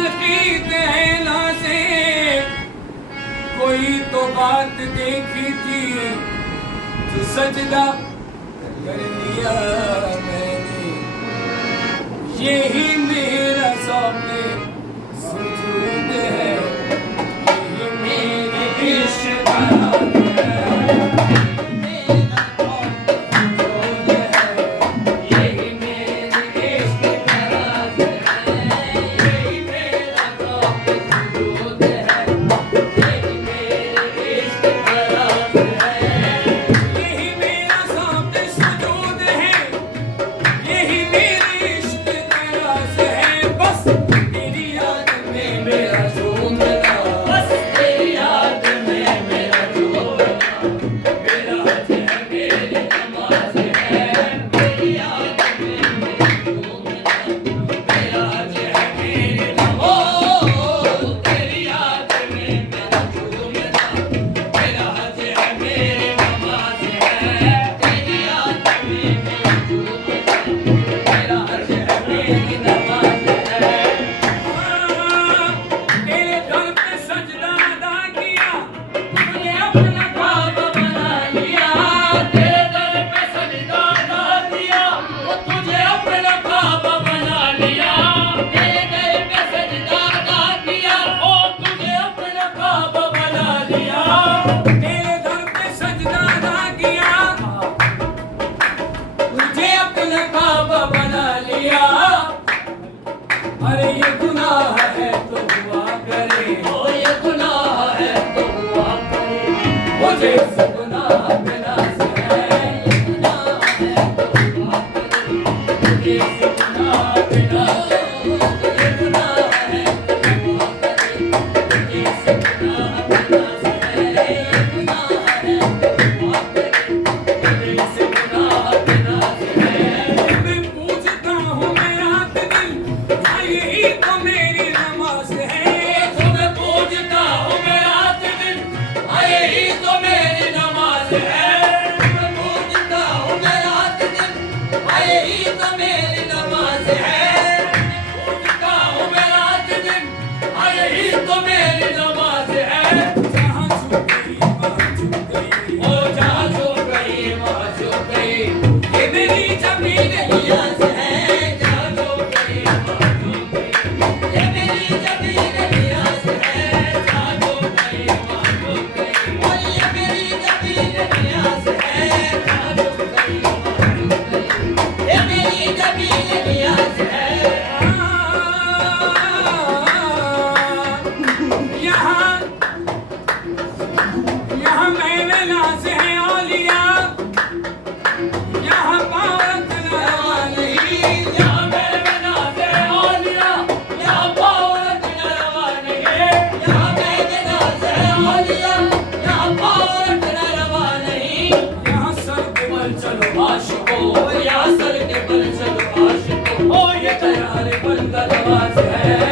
अकीद है ना से कोई तो बात देखी थी जो सजदा कर लिया मैंने, यही मेरा सौंपे सुजूद है, यही मेरे इश्क का अरे ये गुनाह है तो हुआ करे, ओ ये गुनाह है तो हुआ करे, मुझे इस गुनाह पे नाज़ है, ये गुनाह है तो हुआ करे, मुझे इस गुनाह पे नाज़ है, ये गुनाह है तो हुआ करे, मुझे इस गुनाह पे नाज़ है, ये गुनाह है तो हुआ करे, मुझे इस गुनाह पे नाज़ है। मैं पूछता हूँ मैं रात दिन यही तो मेरी नमाज है, तुम्हें पूजता हूँ मैं रात दिन, यही तो मेरी नमाज है, तुम्हें पूजता हूँ मैं रात दिन, यही तो मेरी नमाज है, पूजता हूँ मैं रात दिन, यही तो मेरी नमाज है। जहाँ छूट गई वहाँ छूट गई, ओ जहाँ छूट गई वहाँ छूट गई, ये मेरी ज़मीन नियाज़ है। चलो आशिकों, या सर के बल चलो आशिकों, ओ ये तैयार बंदरवाज है।